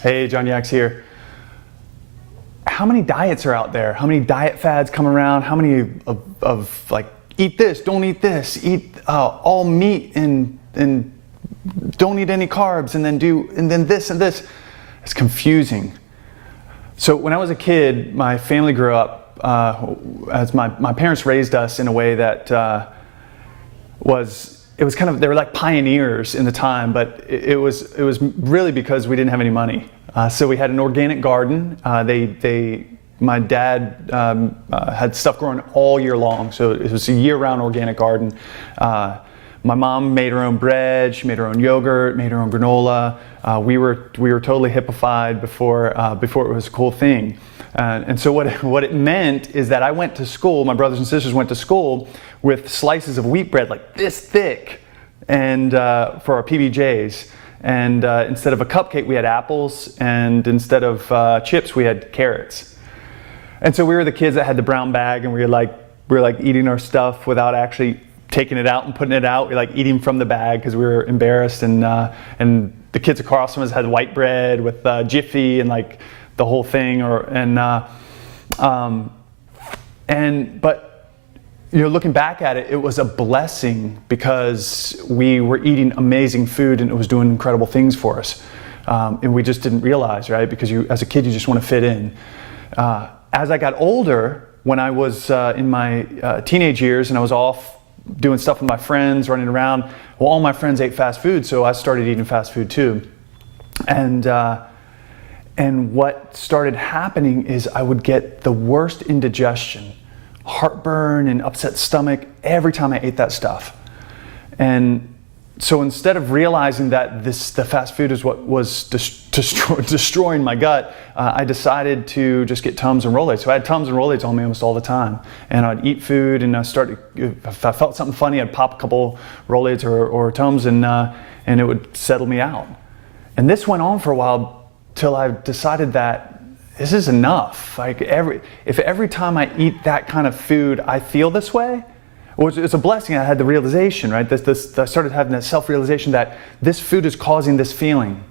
Hey, John Yax here. How many diets are out there? How many diet fads come around? How many of like, eat this, don't eat this, eat all meat and don't eat any carbs, and then this and this. It's confusing. So when I was a kid, my family grew up as my parents raised us in a way that it was kind of, they were like pioneers in the time, but it was really because we didn't have any money. So we had an organic garden. My dad had stuff growing all year long, so it was a year-round organic garden. My mom made her own bread, she made her own yogurt, made her own granola. We were totally hippified before it was a cool thing. And so what it meant is that I went to school, my brothers and sisters went to school with slices of wheat bread like this thick, and for our PBJs. And instead of a cupcake, we had apples, and instead of chips, we had carrots. And so we were the kids that had the brown bag, and we were like eating our stuff without actually taking it out and putting it out. We were like eating from the bag because we were embarrassed. And the kids across from us had white bread with Jiffy and like the whole thing. But you know, looking back at it, it was a blessing because we were eating amazing food and it was doing incredible things for us. And we just didn't realize, right? Because as a kid, you just want to fit in. As I got older, when I was in my teenage years and I was off doing stuff with my friends, running around, well, all my friends ate fast food, so I started eating fast food too. And what started happening is I would get the worst indigestion, heartburn and upset stomach every time I ate that stuff. And so instead of realizing that the fast food is what was destroying my gut, I decided to just get Tums and Rolaids. So I had Tums and Rolaids on me almost all the time. And I'd eat food, and if I felt something funny, I'd pop a couple Rolaids or Tums, and it would settle me out. And this went on for a while till I decided that this is enough. Like if every time I eat that kind of food, I feel this way, it's a blessing. I had the realization, right? I started having that self-realization that this food is causing this feeling.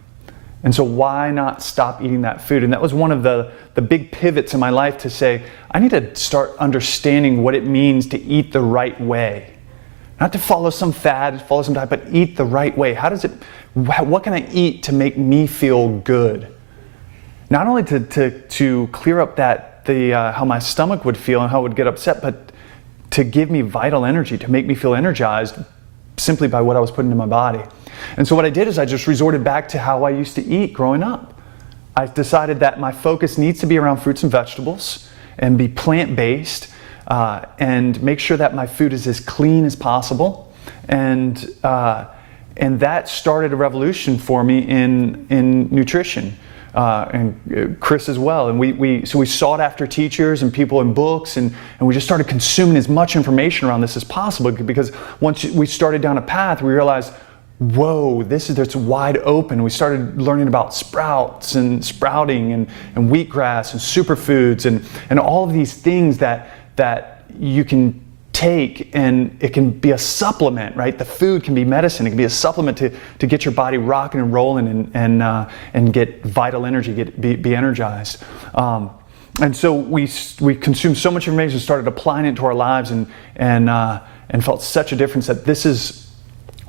And so why not stop eating that food? And that was one of the big pivots in my life to say, I need to start understanding what it means to eat the right way. Not to follow some fad, follow some diet, but eat the right way. What can I eat to make me feel good? Not only to clear up how my stomach would feel and how it would get upset, but to give me vital energy, to make me feel energized simply by what I was putting in my body. And so what I did is I just resorted back to how I used to eat growing up. I decided that my focus needs to be around fruits and vegetables and be plant-based, and make sure that my food is as clean as possible. And that started a revolution for me in nutrition. And Chris as well, and we sought after teachers and people in books, and we just started consuming as much information around this as possible, because once we started down a path, we realized, whoa, it's wide open. We started learning about sprouts and sprouting and wheatgrass and superfoods and all of these things that you can take, and it can be a supplement, right? The food can be medicine. It can be a supplement to get your body rocking and rolling and get vital energy, be energized. And so we consumed so much information, started applying it to our lives, and felt such a difference that this is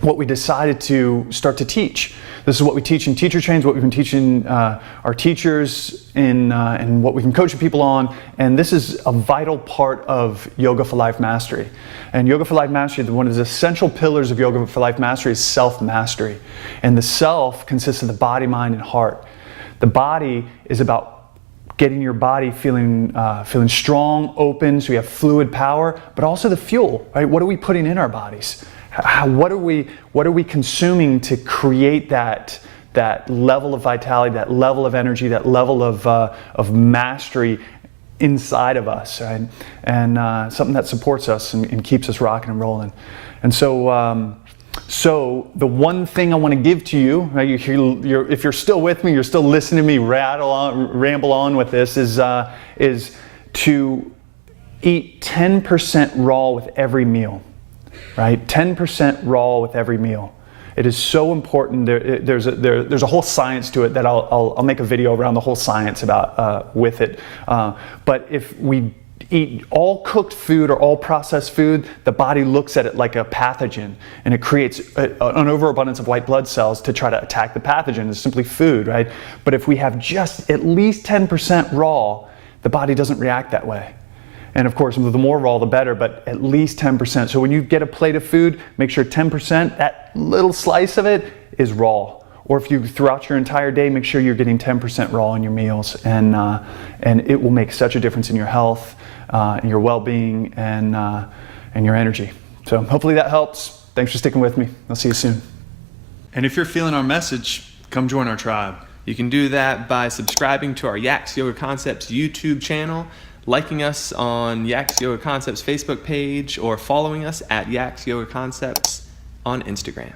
what we decided to start to teach. This is what we teach in teacher trains, what we've been teaching our teachers, and what we've been coaching people on. And this is a vital part of Yoga for Life Mastery. And Yoga for Life Mastery, one of the essential pillars of Yoga for Life Mastery is self-mastery. And the self consists of the body, mind, and heart. The body is about getting your body feeling strong, open, so you have fluid power, but also the fuel, right? What are we putting in our bodies? What are we consuming to create that level of vitality, that level of energy, that level of mastery inside of us, right? And something that supports us and keeps us rocking and rolling. And so the one thing I want to give to you, right, if you're still with me, you're still listening to me ramble on with this, is to eat 10% raw with every meal. Right? 10% raw with every meal. It is so important. There's a whole science to it that I'll make a video around the whole science about with it. But if we eat all cooked food or all processed food, the body looks at it like a pathogen, and it creates an overabundance of white blood cells to try to attack the pathogen. It's simply food, right? But if we have just at least 10% raw, the body doesn't react that way. And of course, the more raw, the better, but at least 10%. So when you get a plate of food, make sure 10%, that little slice of it, is raw. Or if you, throughout your entire day, make sure you're getting 10% raw in your meals. And it will make such a difference in your health, and your well-being, and your energy. So hopefully that helps. Thanks for sticking with me. I'll see you soon. And if you're feeling our message, come join our tribe. You can do that by subscribing to our Yaks Yoga Concepts YouTube channel, liking us on Yaks Yoga Concepts Facebook page, or following us at Yaks Yoga Concepts on Instagram.